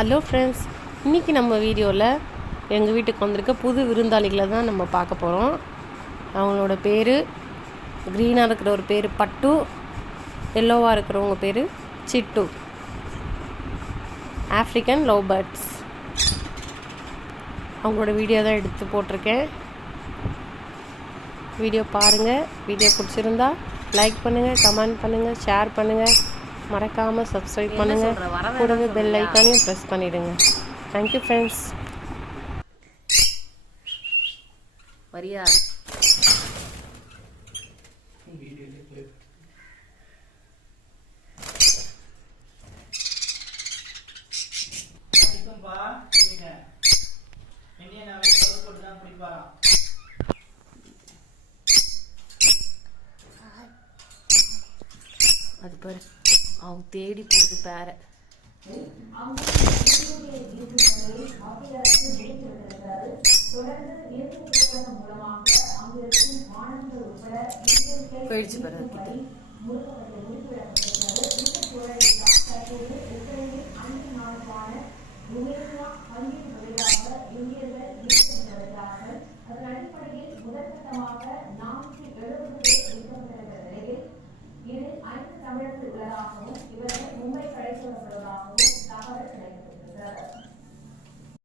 Hello friends, இன்றைக்கி நம்ம வீடியோவில் எங்கள் வீட்டுக்கு வந்திருக்க புது விருந்தாளிகளை தான் நம்ம பார்க்க போகிறோம். அவங்களோட பேர் க்ரீனாக இருக்கிற ஒரு பேர் பட்டு, எல்லோவாக இருக்கிறவங்க பேர் சிட்டு. African love birds. அவங்களோட வீடியோ தான் எடுத்து போட்டிருக்கேன். வீடியோ பாருங்கள். வீடியோ பிடிச்சிருந்தா லைக் பண்ணுங்கள், கமெண்ட் பண்ணுங்கள், ஷேர் பண்ணுங்கள். மறக்காமல் சப்ஸ்கிரைப் பண்ணுங்கள். கூடவே பெல் ஐக்கானையும் ப்ரெஸ் பண்ணிவிடுங்க. Thank you friends. வரியா அது பாரு, அவங்க தேடி போகுது பேர. போயிடுச்சு பாரு கிட்ட.